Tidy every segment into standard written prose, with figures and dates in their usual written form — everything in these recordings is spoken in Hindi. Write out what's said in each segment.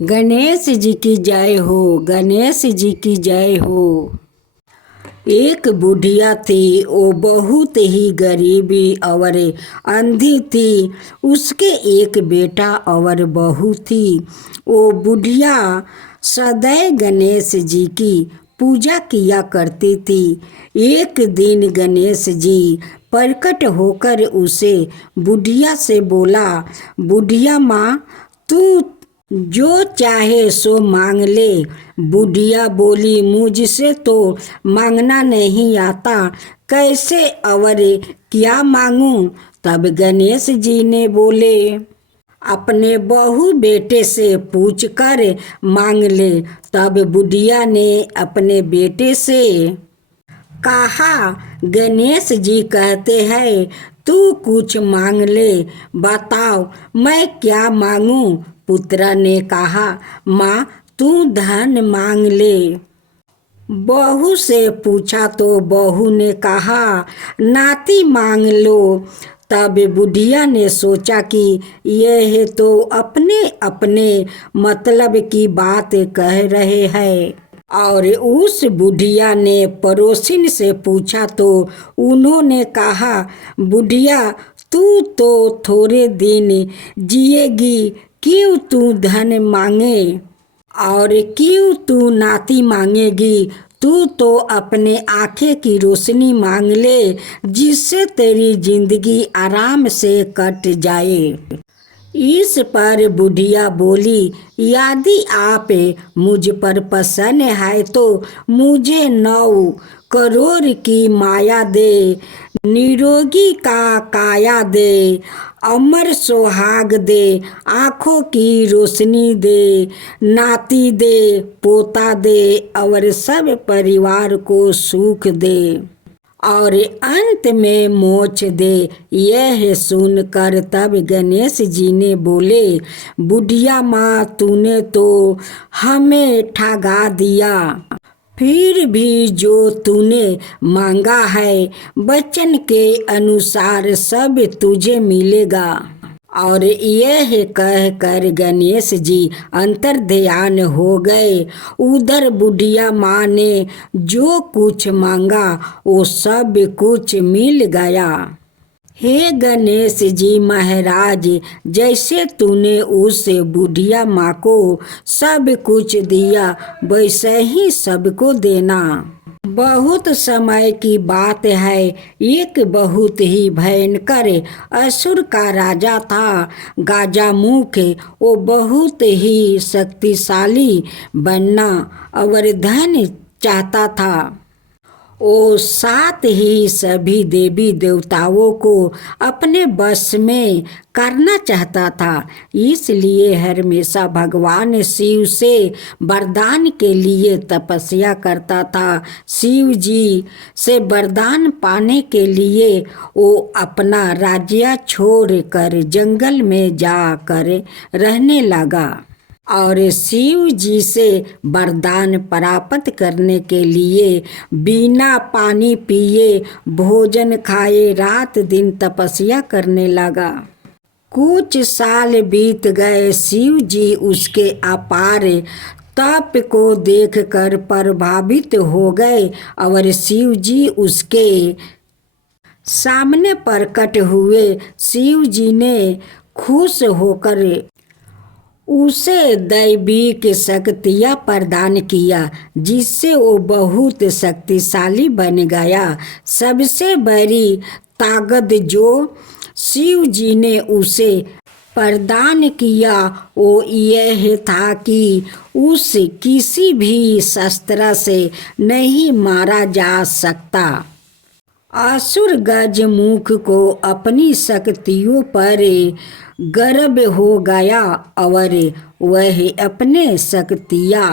गणेश जी की जय हो, गणेश जी की जय हो। एक बुढ़िया थी, वो बहुत ही गरीबी और अंधी थी। उसके एक बेटा और बहू थी। वो बुढ़िया सदैव गणेश जी की पूजा किया करती थी। एक दिन गणेश जी प्रकट होकर उसे बुढ़िया से बोला, बुढ़िया माँ, तू जो चाहे सो मांग ले। बुढ़िया बोली, मुझसे तो मांगना नहीं आता, कैसे और क्या मांगूं। तब गणेश जी ने बोले, अपने बहू बेटे से पूछ कर मांग ले। तब बुढ़िया ने अपने बेटे से कहा, गणेश जी कहते हैं तू कुछ मांग ले, बताओ मैं क्या मांगूं। पुत्र ने कहा, माँ तू धन मांग ले। बहू से पूछा तो बहू ने कहा, नाती मांग लो। तब बुढ़िया ने सोचा कि यह तो अपने अपने मतलब की बात कह रहे हैं। और उस बुढ़िया ने पड़ोसिन से पूछा तो उन्होंने कहा, बुढ़िया तू तो थोड़े दिन जिएगी, क्यों तू धन मांगे और क्यों तू नाती मांगेगी। तू तो अपने आंखें की रोशनी मांग ले, जिससे तेरी जिंदगी आराम से कट जाए। इस पर बुढ़िया बोली, यदि आप मुझ पर प्रसन्न है तो मुझे 9 करोड़ की माया दे, निरोगी का काया दे, अमर सुहाग दे, आँखों की रोशनी दे, नाती दे, पोता दे और सब परिवार को सुख दे और अंत में मोक्ष दे। यह सुनकर तब गणेश जी ने बोले, बुढ़िया माँ तूने तो हमें ठगा दिया, फिर भी जो तूने मांगा है वचन के अनुसार सब तुझे मिलेगा। और यह कह कर गणेश जी अंतर्ध्यान हो गए। उधर बुढ़िया माँ ने जो कुछ मांगा वो सब कुछ मिल गया। हे गणेश जी महाराज, जैसे तूने उस बुढ़िया माँ को सब कुछ दिया वैसे ही सबको देना। बहुत समय की बात है, एक बहुत ही भयंकर असुर का राजा था गाजामुख। वो बहुत ही शक्तिशाली बनना और धन चाहता था। वो साथ ही सभी देवी देवताओं को अपने बस में करना चाहता था। इसलिए हमेशा भगवान शिव से वरदान के लिए तपस्या करता था। शिव जी से वरदान पाने के लिए वो अपना राज्य छोड़कर जंगल में जाकर रहने लगा और शिव जी से वरदान प्राप्त करने के लिए बिना पानी पिए भोजन खाए रात दिन तपस्या करने लगा। कुछ साल बीत गए। शिव जी उसके अपार तप को देखकर प्रभावित हो गए और शिव जी उसके सामने प्रकट हुए। शिव जी ने खुश होकर उसे दैविक शक्तियाँ प्रदान किया, जिससे वो बहुत शक्तिशाली बन गया। सबसे बड़ी ताकत जो शिव जी ने उसे प्रदान किया वो यह था कि उसे किसी भी शस्त्र से नहीं मारा जा सकता। असुर गजमुख को अपनी शक्तियों पर गर्व हो गया और वह अपने शक्तियाँ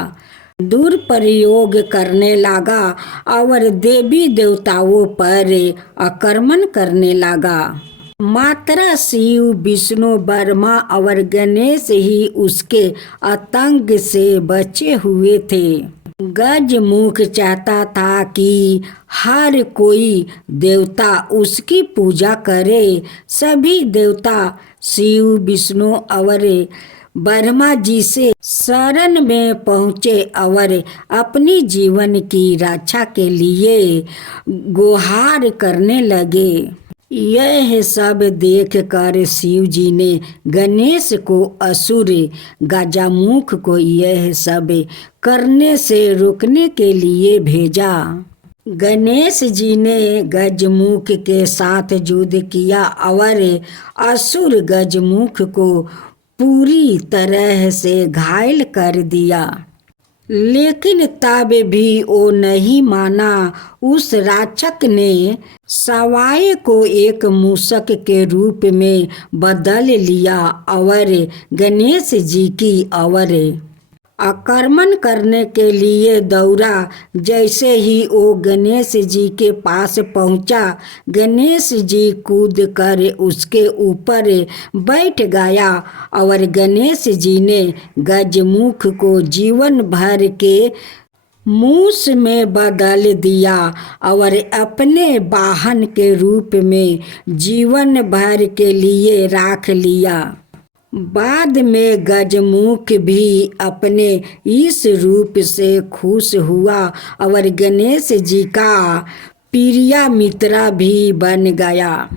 दुरुपयोग करने लगा और देवी देवताओं पर आक्रमण करने लगा। मात्र शिव, विष्णु, ब्रह्मा और गणेश ही उसके आतंक से बचे हुए थे। गजमुख चाहता था कि हर कोई देवता उसकी पूजा करे। सभी देवता शिव, विष्णु और ब्रह्मा जी से शरण में पहुँचे और अपनी जीवन की रक्षा के लिए गुहार करने लगे। यह सब देखकर शिव जी ने गणेश को असुर गजमुख को यह सब करने से रोकने के लिए भेजा। गणेश जी ने गजमुख के साथ युद्ध किया और असुर गजमुख को पूरी तरह से घायल कर दिया, लेकिन तब भी वो नहीं माना। उस राक्षस ने सवाए को एक मूषक के रूप में बदल लिया और गणेश जी की ओर आक्रमण करने के लिए दौड़ा। जैसे ही वो गणेश जी के पास पहुंचा, गणेश जी कूद कर उसके ऊपर बैठ गया और गणेश जी ने गजमुख को जीवन भर के मूस में बदल दिया और अपने वाहन के रूप में जीवन भर के लिए रख लिया। बाद में गजमुख भी अपने इस रूप से खुश हुआ और गणेश जी का प्रिय मित्र भी बन गया।